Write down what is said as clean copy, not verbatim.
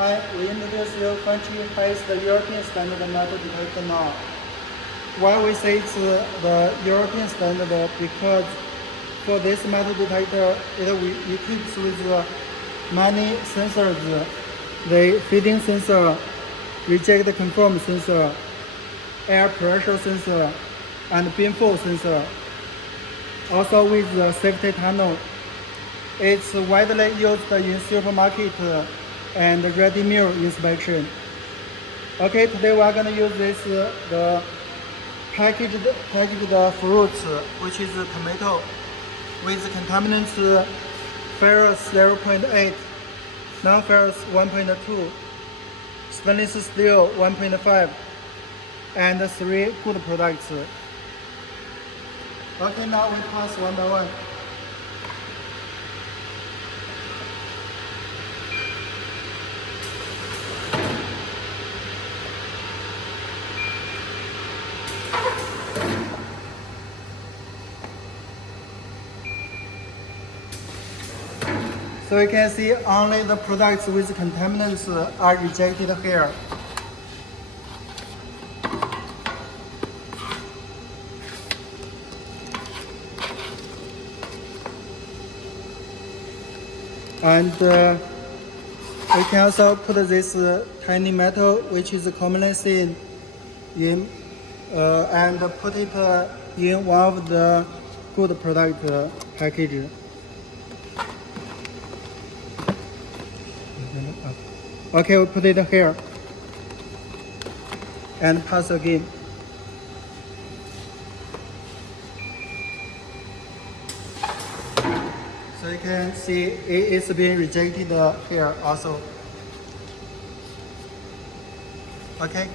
Hi, we introduce you Fanchi has the European standard metal detector now. Why we say it's the European standard? Because for this metal detector, it equips with many sensors. The feeding sensor, reject conform sensor, air pressure sensor, and beamfall sensor. Also with the safety tunnel. It's widely used in supermarket and ready meal inspection. Okay, today we are going to use this the packaged fruits, which is tomato, with contaminants ferrous 0.8, non-ferrous 1.2, stainless steel 1.5, and 3 good products. Okay, now we pass one by one. So you can see only the products with contaminants are rejected here. And we can also put this tiny metal, which is commonly seen in, and put it in one of the good product package. Okay, we put it here and pass again. So you can see it is being rejected here also. Okay.